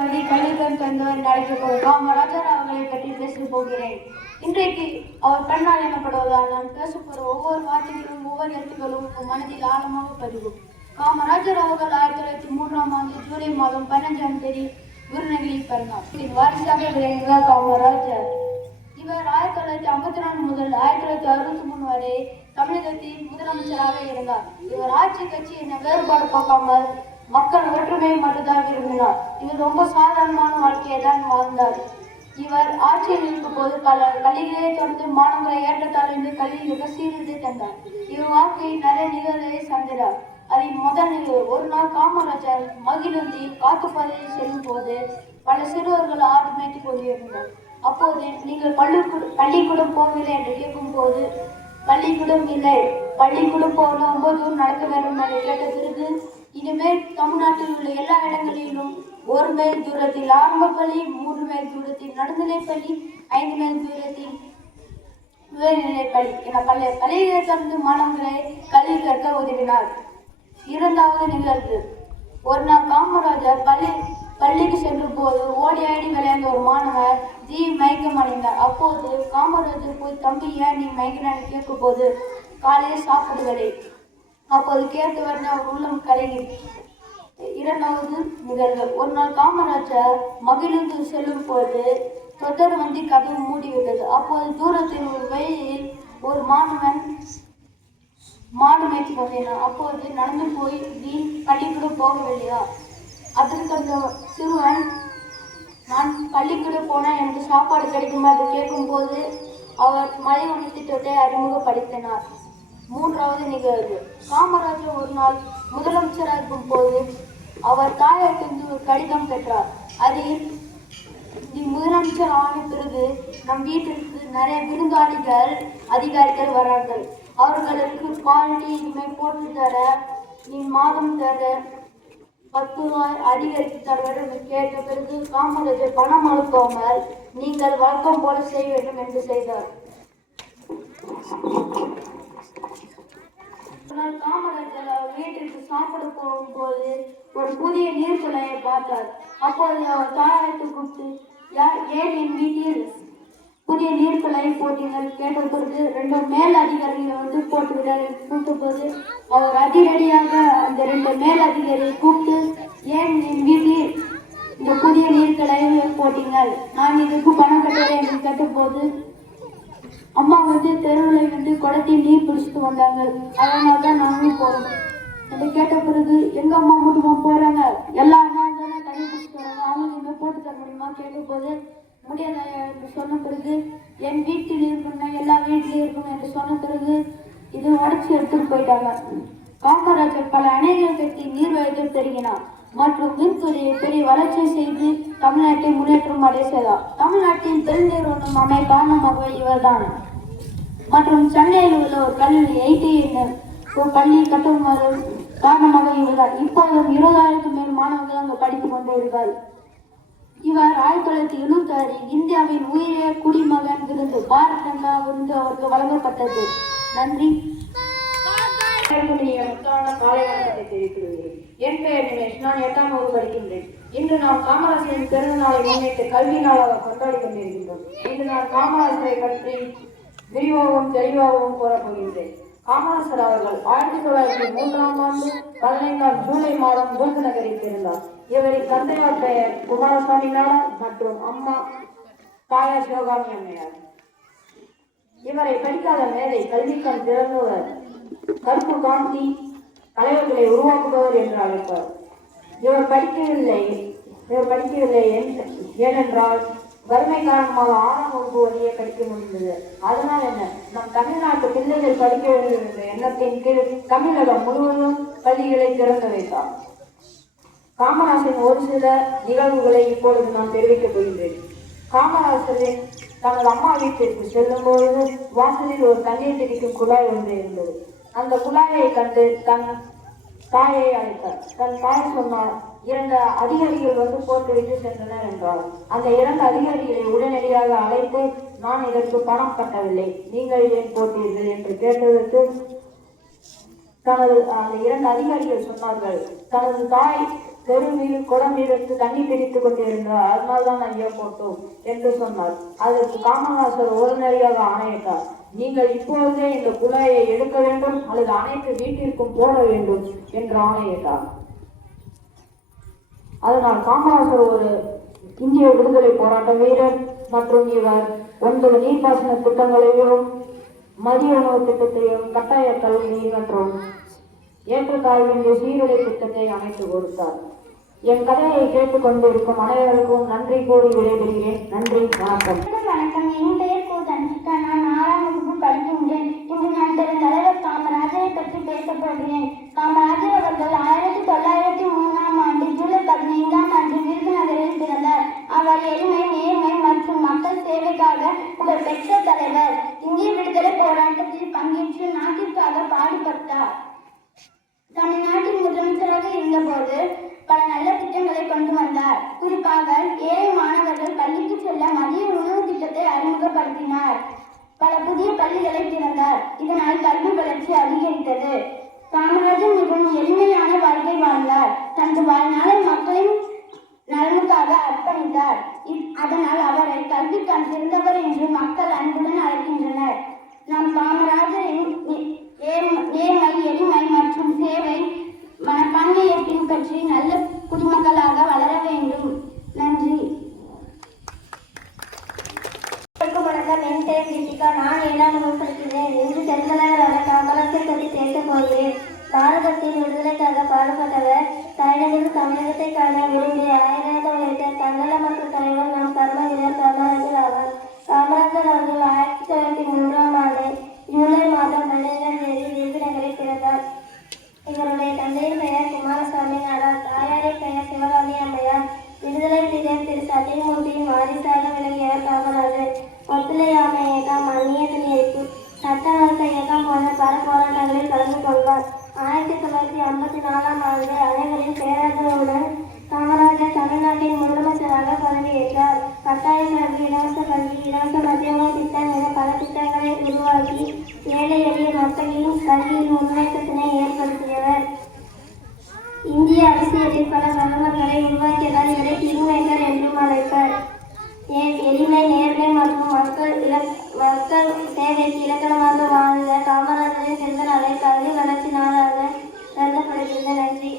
கலியுகம் தந்தவர் அழைக்கப்படும் காமராஜர் அவர்களை பற்றி பேசப் போகிறேன். இன்றைக்கு அவர் கண்ணால் எனப்படுவதால் நான் பேசப்போற ஒவ்வொரு வார்த்தைகளும் ஒவ்வொரு எழுத்துக்களும் மனதில் ஆழமாக பதிவும். காமராஜர் அவர்கள் 1903ஆம் ஆண்டு ஜூலை மாதம் 15ஆம் தேதி குருநகரில் பிறந்தார். வாரிசாக விளங்கினார் காமராஜர். இவர் 1954 முதல் 1963 வரை தமிழகத்தின் முதலமைச்சராக இருந்தார். இவர் ஆட்சி கட்சி என வேறுபாடு பார்க்காமல் மக்கள் ஒற்றுமை மட்டும்தான் விரும்பினார். இவர் ரொம்ப சாதாரணமான வாழ்க்கையை தான் வாழ்ந்தார். இவர் ஆட்சியில் இருக்கும் போது பல பள்ளிகளை தொடர்ந்து மாணவர்களை ஏற்றத்தாழ்ந்து கல்வியில் சீர்திருத்தி தந்தார். இவர் வாழ்க்கையில் நிறைய நிகழ்வுகளை சந்தித்தார். அதில் முதல் நிகழ்வு, ஒரு நாள் காமராஜர் மகிழுந்தில் காட்டுப்பாதையில் செல்லும் போது பல சிறுவர்கள் ஆடு மேய்த்து கொண்டிருந்தார். அப்போது நீங்கள் பள்ளிக்கூடம் போகவில்லை என்று கேட்கும் போது பள்ளிக்கூடம் இல்லை, பள்ளிக்கூடம் போக 9 தூரம் நடக்க வேண்டும் என்று கேட்ட பிறகு இனிமேல் தமிழ்நாட்டில் உள்ள எல்லா இடங்களிலும் 1 மைல் தூரத்தில் ஆரம்ப பள்ளி, 3 மைல் தூரத்தில் நடுநிலை பள்ளி, 5 மைல் தூரத்தில் உயர்நிலை பள்ளி என பல பள்ளிகளை தொடர்ந்து மாணவர்களை கல்வி கற்க உதவினார். இரண்டாவது நிகழ்வு, ஒரு நாள் காமராஜர் பள்ளிக்கு சென்ற போது ஓடி ஆடி விளையாண்ட ஒரு மாணவர் மயக்கம் அடைந்தார். அப்போது காமராஜர் போய், தம்பி ஏன் நீ மயக்கிறான்னு கேட்கும் போது காலையில் சாப்பிடுவதை அப்போது கேட்டவர் அவர் உள்ளம் கலங்கி. இரண்டாவது நிகழ்வு, ஒரு நாள் காமராஜர் மகிழ்ந்து செல்லும் போது தொடர் வண்டி கதவு மூடிவிட்டது. அப்போது தூரத்தில் ஒரு வயலில் ஒரு மாணவன் மாடு மேய்ச்சி கொண்டிருந்தான். அப்போது நடந்து போய், நீ பள்ளிக்கூடம் போகவில்லையா? அதற்கு அந்த சிறுவன், நான் பள்ளிக்கூடம் போனால் எனக்கு சாப்பாடு கிடைக்குமா என்று கேட்கும்போது அவர் மலை உணவு திட்டத்தை அறிமுகப்படுத்தினார். மூன்றாவது நிகழ்வு, காமராஜர் ஒரு நாள் முதலமைச்சராக இருக்கும் போது அவர் தாயாருக்கு ஒரு கடிதம் பெற்றார். அதில், நீ முதலமைச்சர் ஆன பிறகு நம் வீட்டிற்கு நிறைய விருந்தாளிகள் அதிகாரிகள் வரார்கள், அவர்களுக்கு குவாலிட்டி இனிமேல் போட்டு தர நீ மாதம் தர 10 ரூபாய் அதிகரித்து தர வேண்டும் கேட்ட பிறகு காமராஜர் பணம் அனுப்பாமல் நீங்கள் வழக்கம் போல செய்ய வேண்டும் என்று செய்தார். காமராஜர் அவர் வீட்டிற்கு சாப்பிட போகும்போது ஒரு புதிய நீர்க்குழாயை பார்த்தார். அப்போது அவர் தாயாருக்கு கூப்பிட்டு, ஏன் என் வீட்டில் புதிய நீர்க்குழாயை போட்டீர்கள் கேட்ட பிறகு 2 மேல் அதிகாரிகளை போட்டுவிட கூப்பிட்ட போது அவர் அதிரடியாக அந்த 2 மேல் அதிகாரியை கூப்பிட்டு, ஏன் என் வீட்டில் இந்த புதிய நீர்க்குழாயை போட்டீங்கள், நான் இதுக்கு பணம் கட்டுறேன் என்று கேட்டபோது, அம்மா தெருவில் குடத்தில் நீர் பிடிச்சிட்டு வந்தாங்க, அதனால தான் நாங்களும் போறோம் என்று கேட்ட பிறகு, எங்க அம்மா மட்டுமா போறாங்க, எல்லா அம்மாவும் தானே தண்ணி பிடிச்சிட்டு வராங்க, அவங்களுக்கு இன்னும் போட்டு தர முடியுமா கேட்ட போது, முடியாத என்று சொன்ன பிறகு, என் வீட்டில் இருக்கணும், எல்லா வீட்டிலும் இருக்கணும் என்று சொன்ன பிறகு இது உடச்சி எடுத்துட்டு போயிட்டாங்க. காமராஜர் பல அணைகள் கட்டி நீர் வயதில் பெருகினார் மற்றும் மின்துறையை பெரிய வளர்ச்சி செய்து தமிழ்நாட்டை முன்னேற்றம் அடைய செய்தார். தமிழ்நாட்டின் பெருநிறுவனம் அமைய காரணமாக இவர்தான். மற்றும் சென்னையில் உள்ள ஒரு கல்லூரி ஒரு பள்ளி கட்டுமாறு காரணமாக இவர்தான். இப்போதும் 20,000க்கும் மேல் மாணவர்கள் அங்கு படித்துக் கொண்டு இருக்கிறார். இவர் 1976 இந்தியாவின் உயரிய குடிமகன் விருது பாரத் ரத்னா விருது அவருக்கு வழங்கப்பட்டது. நன்றி. காலை வணக்கத்தை தெரிவித்துள்ளேன். என் பெயர் தினேஷ். நான் 8ஆம் வகுப்பு படிக்கின்றேன். இன்று நாம் காமராஜரின் பிறந்தநாளை முன்னிட்டு கல்வி நாளாக கொண்டாடி கொண்டிருக்கின்றோம். இன்று நான் காமராஜரை பற்றி விரிவாகவும் தெளிவாகவும் கூறப்போகின்றேன். காமராஜர் அவர்கள் 1903ஆம் ஆண்டு 15ஆம் ஜூலை மாதம் விருதுநகரில் பிறந்தார். இவரின் தந்தையார் பெயர் குமாரசாமி நாடார் மற்றும் அம்மா தாயா சிவகாமி அம்மையார். இவரை படிக்காத மேதை, கல்விக்கண் திறந்தவர், கருப்பு காந்தி தலைவர்களை உருவாக்குபவர் என்று அழைப்பார். இவர் படிக்கவில்லை ஏனென்றால் வறுமை காரணமாக 6ஆம் வகுப்பு வழியே படிக்க முடிந்தது. அதனால் என்ன, நம் தமிழ்நாட்டு பிள்ளைகள் படிக்க வேண்டும் என்ற எண்ணத்தின் கீழ் தமிழகம் முழுவதும் பள்ளிகளை திறந்து வைத்தார். காமராஜரின் ஒரு சில நிகழ்வுகளை இப்பொழுது நான் தெரிவிக்கப் போகின்றேன். காமராஜரின் தனது அம்மா வீட்டிற்கு செல்லும் பொழுது வாசலில் ஒரு தண்ணீர் பிடிக்கும் குழாய் ஒன்று இருந்தது. அந்த குழாயை கண்டு தன் தாயை அழைத்தார். தன் தாய் சொன்னார், 2 அதிகாரிகள் போட்டுவிட்டு சென்றனர் என்றார். அந்த 2 அதிகாரிகளை உடனடியாக அழைத்து, நான் இதற்கு பணம் கட்டவில்லை, நீங்கள் ஏன் போட்டீர்கள் என்று கேட்டதற்கு அந்த 2 அதிகாரிகள் சொன்னார்கள், தனது தாய் தெருவில் குடம் எடுத்து தண்ணி பிடித்துக் கொண்டிருந்தார். அதனால்தான் ஐயா போட்டோம் என்று சொன்னார். அதற்கு காமராசர் உடனடியாக ஆணையிட்டார். நீங்கள் இப்பொழுதே இந்த குழாயை எடுக்க வேண்டும் அல்லது அனைத்து வீட்டிற்கும் போட வேண்டும் என்று ஆணையிட்டார். அதனால் காமராசர் ஒரு இந்திய விடுதலை போராட்ட வீரர் மற்றும் இவர் 9 நீர்ப்பாசன திட்டங்களையும் மதிய உணவு திட்டத்தையும் கட்டாய கல்வி மற்றும் ஏற்றத்தாழ்வின்றி சீருடை திட்டத்தை அமைத்து கொடுத்தார். என் கதையை கேட்டுக்கொண்டிருக்கும் அனைவருக்கும் நன்றி கூறி விடைபெறுகிறேன். நன்றி, வணக்கம். வணக்கம். என் பெயர் கோ தன்ஷிகா. நான் 6ஆம் வகுப்பு படிக்கின்றேன். இன்று நான் தலைவர் காமராஜரை பற்றி பேசப் போகிறேன். காமராஜர் அவர்கள் 1903ஆம் ஆண்டு ஜூலை 15ஆம் அன்று விருதுநகரில் பிறந்தார். அவர் எளிமை, நேர்மை மற்றும் மக்கள் சேவைக்காக புகழ்பெற்ற தலைவர். இந்திய விடுதலை போராட்டத்தில் பங்கேற்று நாட்டிற்காக பாடுபட்டார். தமிழ்நாட்டின் முதலமைச்சராக இருந்தபோது பல நல்ல திட்டங்களை கொண்டு வந்தார். குறிப்பாக ஏழை மாணவர்கள் பள்ளிக்கு செல்ல மதிய உணவு திட்டத்தை அறிமுகப்படுத்தினார். பல புதிய பள்ளிகளை திறந்தார். இதனால் கல்வி வளர்ச்சி அதிகரித்தது. காமராஜர் மிகவும் எளிமையான வாழ்க்கை வாழ்ந்தார். தனது வாழ்நாளை மக்களின் நலனுக்காக அர்ப்பணித்தார். அதனால் அவரை கல்விக்கான சிறந்தவர் என்று மக்கள் அன்புடன் அழைக்கின்றனர். நாம் காமராஜரின் நேர்மை, எளிமை மற்றும் சேவை மனப்பான்மையை பின்பற்றி நல்ல குடிமக்களாக வளர வேண்டும். நன்றி. வணக்கம். என் பெயர் தீபிகா. நான் 7ஆம் வகுப்பு படிக்கிறேன். இன்று தென்கலைவரான காமராஜர் பற்றி பேசப் போகிறேன். பாரதத்தின் விடுதலைக்காக பாடுபட்டவர். தாயிடமிருந்து தமிழகத்தை காண விரும்பிய ஆயிரத்தை உழைத்த தன்னலமற்ற தலைவர் நம் கர்மவீரர் காமராஜர் ஆவார். காமராஜர் அவர்கள் 1903ஆம் ஆண்டு ஜூலை மாதம் 12ஆம் தேதி விருதுநகரில் பிறந்தார். இவருடைய தந்தையின் பெயர் குமாரசாமி நாடார். தாயாரின் பெயர் சிவகாமி அம்மையார். விடுதலை வீரர் திரு சத்தியமூர்த்தியின் வாரிசாக விளங்கியவர் காமராஜர். ஒத்துழையாமை இயக்கம், அந்நியத்தில் எரிப்பு, சட்ட மறுத்த இயக்கம் போன்ற பல போராட்டங்களில் கலந்து கொள்வார். 1954ஆம் ஆண்டு அனைவரின் பேராதரவுடன் காமராஜர் தமிழ்நாட்டின் முதலமைச்சராக பதவியேற்றார். கட்டாய கல்வி, இலவச கல்வி, இலவச மதிய உணவு திட்டம் என பல திட்டங்களை உருவாக்கி ஏழை எளிய மக்களின் கல்வியில் முன்னேற்றத்தினை ஏற்படுத்தியவர். இந்திய அரசியலில் பல பிரதமர்களை உருவாக்கியதால் இவரை கிங்மேக்கர் என்றும் அழைப்பர். எளிமை, நேர்மை மற்றும் மக்கள் சேவைக்கு இலக்கணமாக வாழ்ந்த காமராஜரின் பிறந்த நாளை கல்வி வளர்ச்சி நாளாக கருதப்படுகிறது. நன்றி.